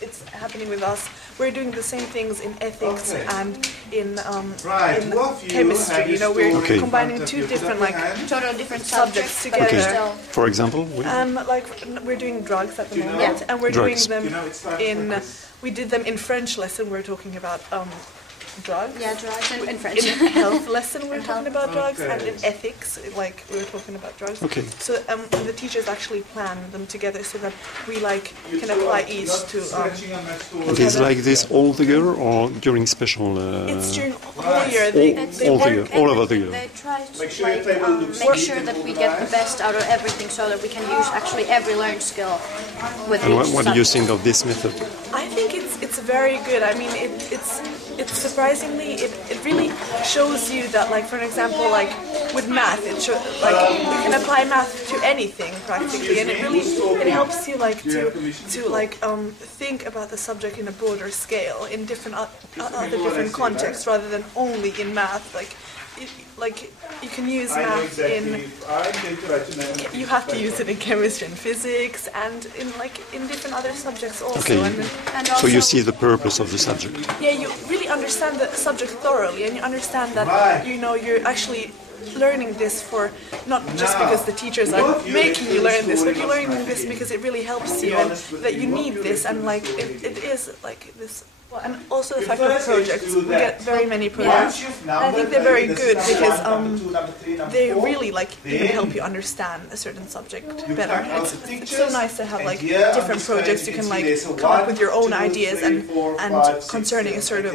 it's happening with us. We're doing the same things in ethics and in chemistry. You know, we're combining two different total different subjects together. Okay. For example, like we're doing drugs at the moment, and we're doing them in. We did them in French lesson. We're talking about drugs. Yeah, drugs in French. In health lesson, we're talking about drugs, and in ethics, like we were talking about drugs. Okay. So the teachers actually plan them together so that we can apply each to. And is like this all the year or during special? It's during all year. All over the year. They try to make sure that we get the best out of everything, so that we can use actually every learned skill with each subject. What do you think of this method? I think it's very good. I mean, it's surprisingly it really shows you that, like, for example, like with math, you can apply math to anything practically, and it helps you to think about the subject in a broader scale, in different other different contexts rather than only in math. Like you can use math you have to use it in chemistry and physics and in different other subjects also. Okay. And also, so you see the purpose of the subject. Yeah, you really understand the subject thoroughly, and you understand that you're actually learning this for not just because the teachers are making you learn this, but you're learning this because it really helps you and that you need this, and like it is like this. And also the fact of projects, we get very many projects. And I think they're very good because they really even help you understand a certain subject better. It's so nice to have different projects. You can come up with your own ideas and concerning a sort of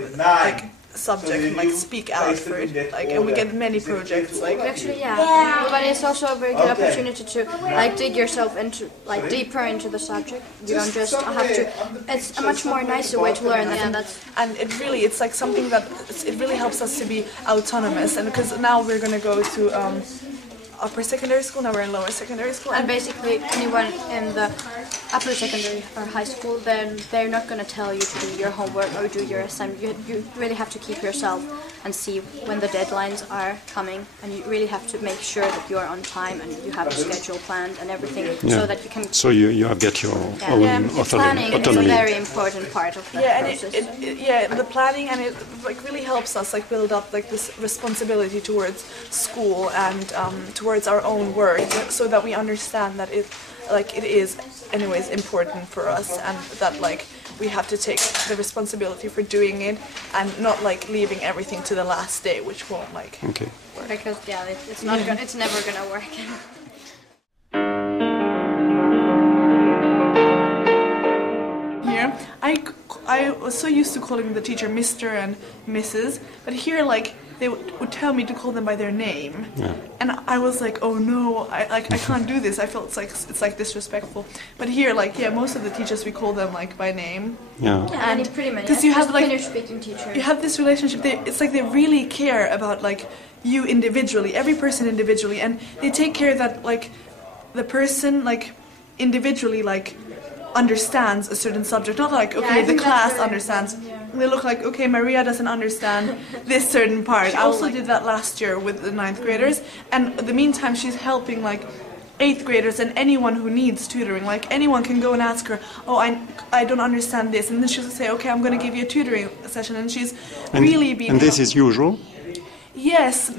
subject and speak out for it, and we get many projects actually but it's also a very good opportunity to dig yourself into deeper into the subject. You don't just have to. It's a much more nicer way to learn and it's like something that it really helps us to be autonomous, and because now we're going to go to upper secondary school, now we're in lower secondary school, and basically anyone in the upper secondary or high school, then they're not going to tell you to do your homework or do your assignment. You really have to keep yourself and see when the deadlines are coming, and you really have to make sure that you're on time and you have a schedule planned and everything, so that you can. So you have get your own planning autonomy. Is a very important part of that process. The planning, and it really helps us build up this responsibility towards school and towards our own work, so that we understand that it is anyways important for us, and that we have to take the responsibility for doing it and not leaving everything to the last day, which won't work. Because it's not it's never gonna work. Here I was so used to calling the teacher Mr. and Mrs., but here they would tell me to call them by their name, and I was like, oh no, I can't do this. I felt it's disrespectful. But here, most of the teachers we call them by name. And pretty many. Because you have Finnish-speaking teachers. You have this relationship. It's they really care about you individually, every person individually, and they take care that the person individually understands a certain subject. Not the class understands. They look okay, Maria doesn't understand this certain part. I also did that last year with the 9th graders, and in the meantime she's helping 8th graders and anyone who needs tutoring. Anyone can go and ask her, I don't understand this, and then she'll say, okay, I'm going to give you a tutoring session, and she's really being And this is usual? Yes.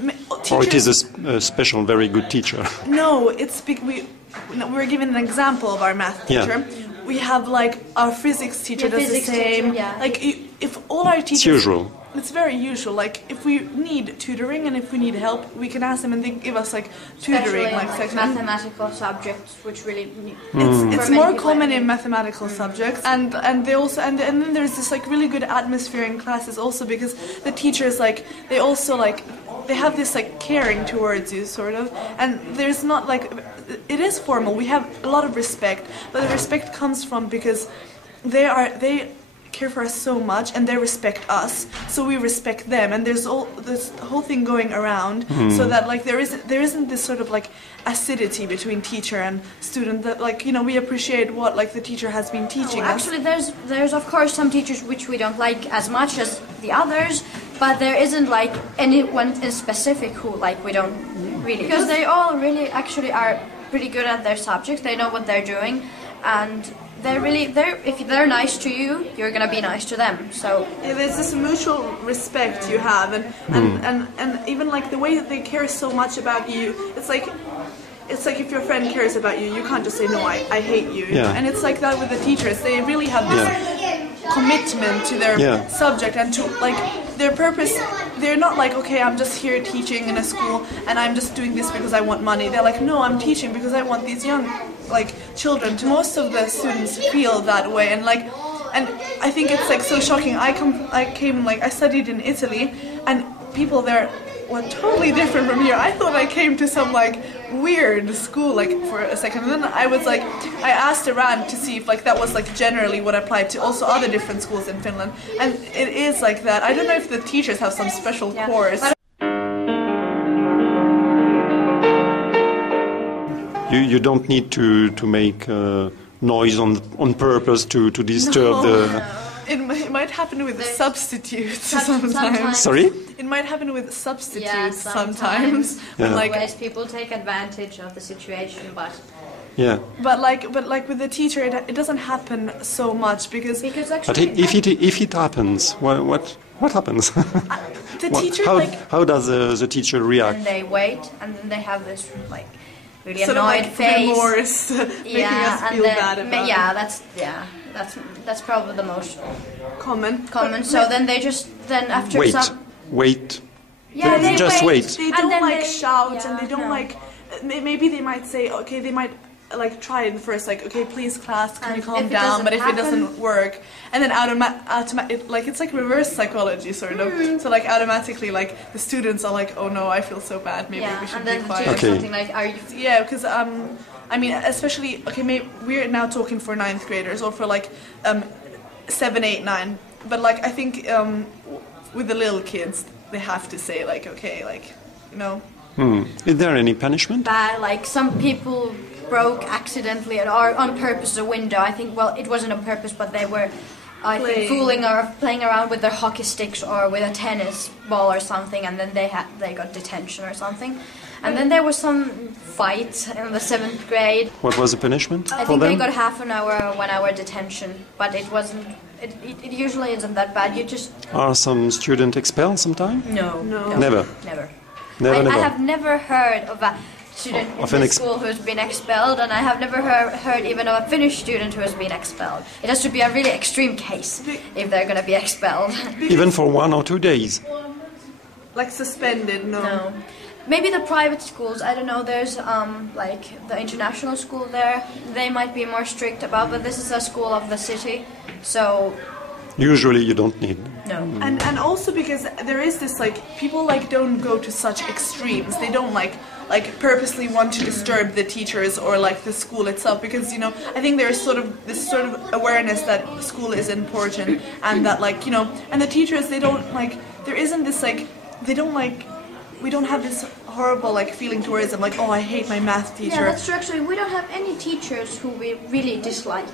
Or it is a special, very good teacher? No, we're given an example of our math teacher. We have our physics teacher does the same. If all our teachers, it's usual. It's very usual. If we need tutoring and if we need help, we can ask them and they give us tutoring, mathematical subjects, which really it's more common in mathematical subjects, and they also and then there's this really good atmosphere in classes also, because the teachers they also they have this caring towards you sort of, and there's not it is formal. We have a lot of respect, but the respect comes from because they care for us so much and they respect us, so we respect them, and there's all this whole thing going around, so that there isn't this sort of acidity between teacher and student, that we appreciate what the teacher has been teaching us. Actually, there's of course some teachers which we don't like as much as the others, but there isn't anyone in specific who we don't really, because they all really actually are pretty good at their subjects. They know what they're doing, and if they're nice to you, you're gonna be nice to them. So yeah, there's this mutual respect you have, and even like the way that they care so much about you. It's like if your friend cares about you, you can't just say no, I hate you. Yeah. And it's like that with the teachers. They really have this commitment to their subject and to like their purpose. They're not like, okay, I'm just here teaching in a school and I'm just doing this because I want money. They're like, no, I'm teaching because I want these young children. To most of the students feel that way, and I think it's like so shocking. I studied in Italy, and people there were totally different from here. I thought I came to some weird school for a second, and then I asked around to see if that was generally what applied to also other different schools in Finland, and it is like that. I don't know if the teachers have some special course. You don't need to make noise on purpose to disturb the... It might happen with substitutes sometimes. Sorry? It might happen with substitutes Yeah, sometimes. Yeah. Ways people take advantage of the situation, but Yeah. But with the teacher, it doesn't happen so much because actually, but if it happens, what happens? the teacher how does the teacher react? and they wait, and then they have this really sort annoyed of face. remorse, making us feel bad about it. That's probably the most common. So then they just after wait. Yeah, they just wait. They don't then shout, and they don't maybe they might say, okay, they might try it first, okay, please class, can you calm down? But if it doesn't work, and then it's like reverse psychology sort of. So automatically the students are like, oh no, I feel so bad, maybe we should and then be quiet. the something like, are you? Yeah, because I mean, especially maybe we're now talking for 9th graders or for 7, 8, 9. But I think with the little kids, they have to say okay, you know. Is there any punishment? Bad, some people broke accidentally or on purpose a window. I think, well, it wasn't on purpose, but they were, I think, fooling or playing around with their hockey sticks or with a tennis ball or something, and then they got detention or something. And then there was some fight in the 7th grade. What was the punishment I for think them? they got half an hour, 1 hour detention, but it wasn't. It usually isn't that bad. You just. Are some students expelled sometime? No. Never. I have never heard of a student in this school who's been expelled, and I have never heard even of a Finnish student who has been expelled. It has to be a really extreme case if they're going to be expelled. Even for 1 or 2 days? Suspended, no. Maybe the private schools, I don't know, there's the international school there, they might be more strict about, but this is a school of the city, so... Usually you don't need. No. And also because there is this people don't go to such extremes. They don't purposely want to disturb the teachers or the school itself, because I think there's this sort of awareness that school is important, and that and the teachers, they don't there isn't this they don't we don't have this horrible feeling towards them oh, I hate my math teacher. Yeah, that's true. Actually, we don't have any teachers who we really dislike.